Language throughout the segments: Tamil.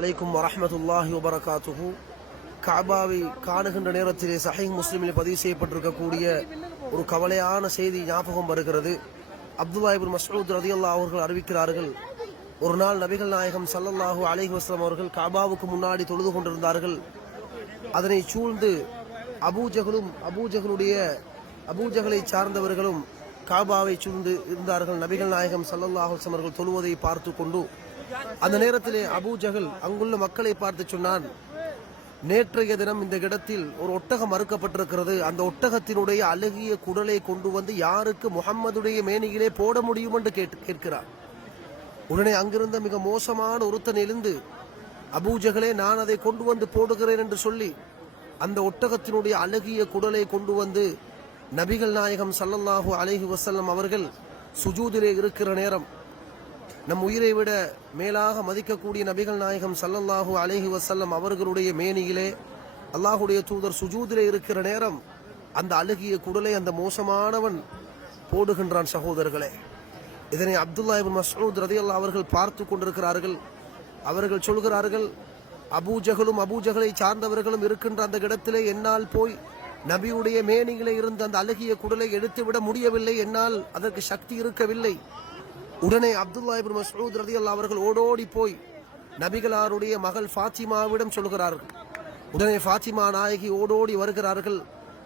அலைக்கும் வரஹ்மத்துல்லாஹி வபரகாத்துஹு. கஅபாவை காணுகின்ற நேரத்திலே சஹீஹ் முஸ்லிமில் பதிவு செய்யப்பட்டிருக்கக்கூடிய ஒரு கவலையான செய்தி ஞாபகம் வருகிறது. அப்துல்லாஹ் இப்னு மஸ்ஊத் ரலியல்லாஹு அவர்கள் அறிவிக்கிறார்கள், ஒரு நாள் நபிகள் நாயகம் ஸல்லல்லாஹு அலைஹி வஸல்லம் அவர்கள் கஅபாவுக்கு முன்னாடி தொழுது கொண்டிருந்தார்கள். அதனை சூழ்ந்து அபூஜஹலை சார்ந்தவர்களும் கஅபாவை சூழ்ந்து இருந்தார்கள். நபிகள் நாயகம் ஸல்லல்லாஹு அலைஹி வஸல்லம் அவர்கள் தொழுவதை பார்த்து கொண்டு அந்த நேரத்திலே அபூஜஹல் அங்குள்ள மக்களை பார்த்து சொன்னான், நேற்றைய தினம் இந்த இடத்தில் ஒரு ஒட்டகம் அறுக்கப்பட்டிருக்கிறது. அந்த ஒட்டகத்தினுடைய அழகிய குடலை கொண்டு வந்து யாருக்கு முஹம்மதுடைய மேனியிலே போட முடியும் என்று கேட்கிறார். உடனே அங்கிருந்த மிக மோசமான ஒருத்தன் எழுந்து, அபூஜஹலே, நான் அதை கொண்டு வந்து போடுகிறேன் என்று சொல்லி அந்த ஒட்டகத்தினுடைய அழகிய குடலை கொண்டு வந்து நபிகள் நாயகம் ஸல்லல்லாஹு அலைஹி வஸல்லம் அவர்கள் சுஜூதிலே இருக்கிற நேரம், நம் உயிரை விட மேலாக மதிக்கக்கூடிய நபிகள் நாயகம் ஸல்லல்லாஹு அலைஹி வஸல்லம் அவர்களுடைய மேனியிலே அல்லாஹுடைய தூதர் சுஜூதிலே இருக்கிற நேரம் அந்த அழகிய குடலை அந்த மோசமானவன் போடுகின்றான். சகோதரர்களே, இதனை அப்துல்லாஹ் இப்னு மஸ்ஊத் ரலியல்லாஹு அவர்கள் பார்த்து கொண்டிருக்கிறார்கள். அவர்கள் சொல்கிறார்கள், அபூஜஹலும் அபூஜஹலை சார்ந்தவர்களும் இருக்கின்ற அந்த இடத்திலே என்னால் போய் நபியுடைய மேனியிலே இருந்த அந்த அழகிய குடலை எடுத்துவிட முடியவில்லை, என்னால் அதற்கு சக்தி இருக்கவில்லை. உடனே அப்துல்லாஹ் இப்னு மஸ்ஊத் ரலியல்லாஹு அவர்கள் ஓடோடி போய் நபிகளாருடைய மகள் ஃபாத்திமாவிடம் சொல்கிறார்கள். உடனே ஃபாத்திமா நாயகி ஓடோடி வருகிறார்கள்.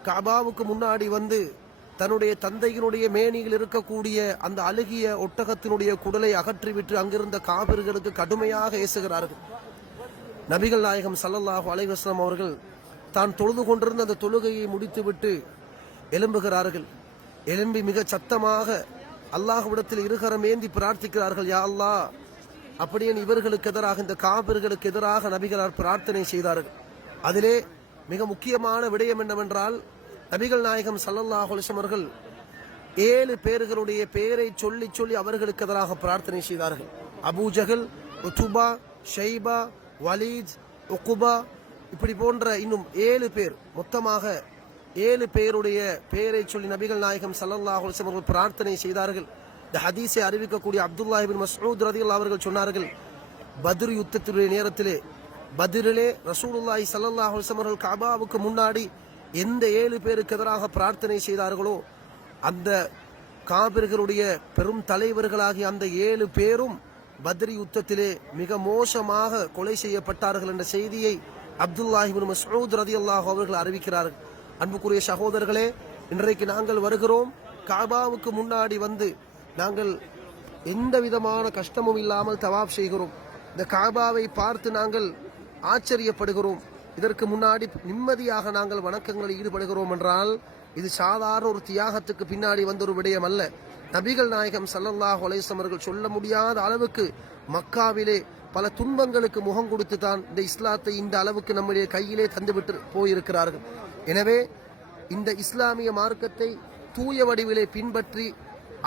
கஅபாவுக்கு முன்னாடி வந்து தன்னுடைய தந்தையினுடைய மேனியில் இருக்கக்கூடிய அந்த அழுகிய ஒட்டகத்தினுடைய குடலை அகற்றிவிட்டு அங்கிருந்த காபிர்களுக்கு கடுமையாக ஏசுகிறார்கள். நபிகள் நாயகம் ஸல்லல்லாஹு அலைஹி வஸல்லம் அவர்கள் தான் தொழுது கொண்டிருந்த அந்த தொழுகையை முடித்துவிட்டு எழும்புகிறார்கள். எழும்பி மிக சத்தமாக அல்லாஹ்விடத்தில் இருகரம் ஏந்தி பிரார்த்திக்கிறார்கள், யா அல்லாஹ், அப்படியே இவர்களுக்கு எதிராக, இந்த காபிர்களுக்கு எதிராக நபிகளார் பிரார்த்தனை செய்தார்கள். அதிலே மிக முக்கியமான விடயம் என்னவென்றால், நபிகள் நாயகம் ஸல்லல்லாஹு அலைஹி வஸல்லம் அவர்கள் 7 பேர்களுடைய பெயரை சொல்லி சொல்லி அவர்களுக்கு எதிராக பிரார்த்தனை செய்தார்கள். அபூஜஹல், உத்பா, ஷைபா, வலீத், உக்பா, இப்படி போன்ற இன்னும் 7 பேர், மொத்தமாக 7 பேருடைய பெயரை சொல்லி நபிகள் நாயகம் ஸல்லல்லாஹு அலைஹி வஸல்லம் அவர்கள் பிரார்த்தனை செய்தார்கள். இந்த ஹதீஸை அறிவிக்கக்கூடிய அப்துல்லாஹ் இப்னு மஸ்ஊத் ரலியல்லாஹு அவர்கள் சொன்னார்கள், பத்ர் யுத்தத்துடைய நேரத்திலே பத்ரிலே ரசூலுல்லாஹி ஸல்லல்லாஹு அலைஹி வஸல்லம் அவர்கள் கஅபாவுக்கு முன்னாடி எந்த 7 பேருக்கு எதிராக பிரார்த்தனை செய்தார்களோ அந்த காபிர்களுடைய பெரும் தலைவர்களாகிய அந்த 7 பேரும் பத்ர் யுத்தத்திலே மிக மோசமாக கொலை செய்யப்பட்டார்கள் என்ற செய்தியை அப்துல்லாஹ் இப்னு மஸ்ஊத் ரலியல்லாஹு அவர்கள் அறிவிக்கிறார்கள். அன்புக்குரிய சகோதரர்களே, இன்றைக்கு நாங்கள் வருகிறோம், கஅபாவுக்கு முன்னாடி வந்து நாங்கள் எந்த விதமான கஷ்டமும் இல்லாமல் தவாப் செய்கிறோம். இந்த கஅபாவை பார்த்து நாங்கள் ஆச்சரியப்படுகிறோம். இதற்கு முன்னாடி நிம்மதியாக நாங்கள் வணக்கங்களில் ஈடுபடுகிறோம் என்றால் இது சாதாரண ஒரு தியாகத்துக்கு பின்னாடி வந்த ஒரு விடயம் அல்ல. நபிகள் நாயகம் ஸல்லல்லாஹு அலைஹி வஸல்லம் அவர்கள் சொல்ல முடியாத அளவுக்கு மக்காவிலே பல துன்பங்களுக்கு முகம் கொடுத்து தான் இந்த இஸ்லாத்தை இந்த அளவுக்கு நம்முடைய கையிலே தந்துவிட்டு போயிருக்கிறார்கள். எனவே இந்த இஸ்லாமிய மார்க்கத்தை தூய வடிவிலே பின்பற்றி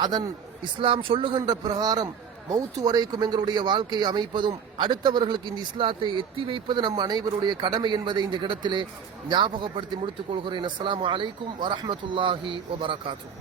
அதன் இஸ்லாம் சொல்லுகின்ற பிரகாரம் மௌத்து வரைக்கும் எங்களுடைய வாழ்க்கையை அமைப்பதும் அடுத்தவர்களுக்கு இந்த இஸ்லாத்தை எத்தி வைப்பது நம் அனைவருடைய கடமை என்பதை இந்த இடத்திலே ஞாபகப்படுத்தி முடித்துக் கொள்கிறேன். அஸ்ஸலாமு அலைக்கும் வரஹ்மத்துல்லாஹி வபரகாத்துஹு.